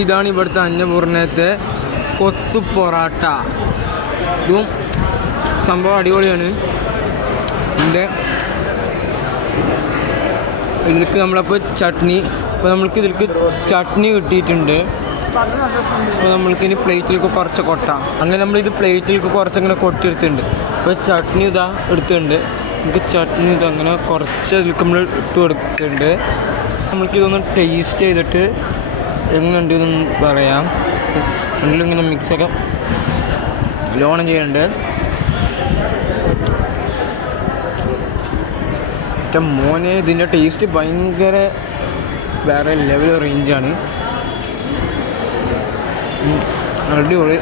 ഇതാണ് ഇവിടുത്തെ അന്നപൂർണത്തെ കൊത്തു പൊറാട്ട. ഇതും സംഭവം അടിപൊളിയാണ്. ഇതിലേക്ക് നമ്മളപ്പോൾ ചട്നി, അപ്പോൾ നമ്മൾക്ക് ഇതിലേക്ക് ചട്നി കിട്ടിയിട്ടുണ്ട്. അപ്പോൾ നമ്മൾക്കിനി പ്ലേറ്റിലേക്ക് കുറച്ച് കൊട്ടാം. അങ്ങനെ നമ്മളിത് പ്ലേറ്റിലേക്ക് കുറച്ചങ്ങനെ കൊട്ടിയെടുത്തിട്ടുണ്ട്. അപ്പോൾ ചട്നി ഇതാ എടുത്തിട്ടുണ്ട്. നമുക്ക് ചട്നി ഇത് അങ്ങനെ കുറച്ച് ഇതിലേക്ക് നമ്മൾ ഇട്ട് കൊടുക്കുന്നുണ്ട്. നമ്മൾക്കിതൊന്ന് ടേസ്റ്റ് ചെയ്തിട്ട് എങ്ങനെയുണ്ട് ഇതെന്ന് പറയാം. രണ്ടിലിങ്ങനെ മിക്സൊക്കെ ലോണം ചെയ്യുന്നുണ്ട്. മോനെ ഇതിൻ്റെ ടേസ്റ്റ് ഭയങ്കര വേറെ ലെവൽ റേഞ്ചാണ്. അടിപൊളി.